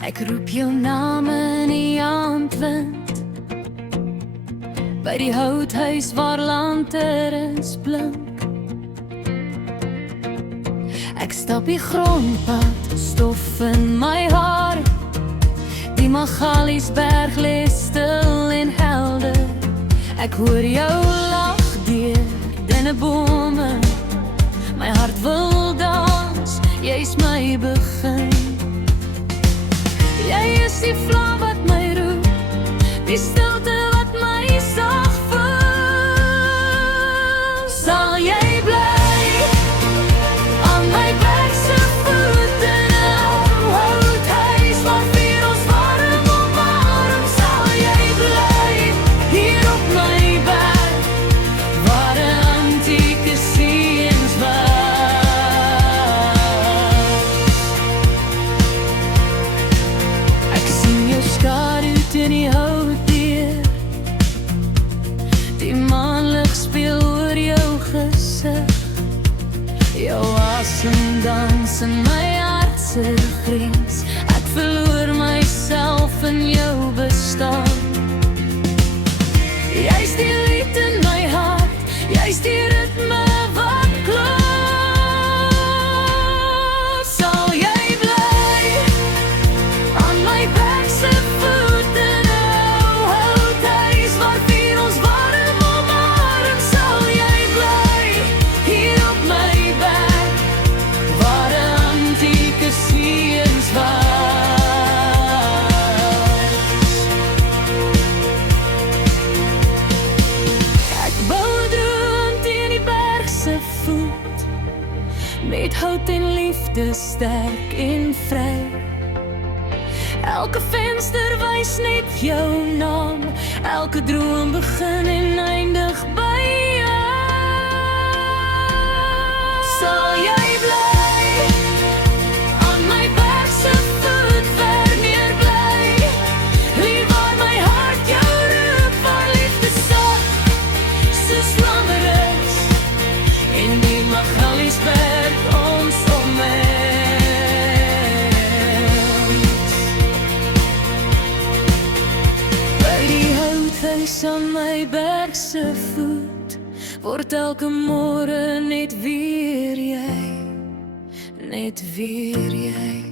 Ek roep jou naam in die aandwind, by die houthuis waar lanterns blink. Ek stap die grondpad, stof in my haar, die Magaliesberg lê stil en helder. Ek hoor jou lag deur dunne bome, my hart wil dans, jy's my begin. Jy is die vlam wat my roep, die stilte wat my sag voel. Sal jy bly aan my bek se voet in 'n houthuis waar vir ons warm omarm? Sal jy bly hier op my berg waar 'n antieke seuns was? Ek sien jou skadu in die houtdeur, die maanlig speel oor jou gesig, jou asem dans in my hart se grens. Ek verloor myself in jou bestaan. Jy's die lied in my hart, jy's die ritme wat klop. Sal jy bly aan my bek se voet in 'n houthuis waar vir ons warm omarm? Sal jy bly hier op my berg waar 'n antieke seuns was? Ek bou 'n droom teen die berg se voet, met hout en liefde sterk en vry. Elke venster wys net jou naam, elke droom begin en eindig by jou. Sal jy bly aan my berg se voet, ver meer bly, hier waar my hart jou roep, waar liefde sag soos flamme is, en die Magaliesberg ons omhels. By die houthuis aan my berg se voet, word elke môre net weer jy, net weer jy.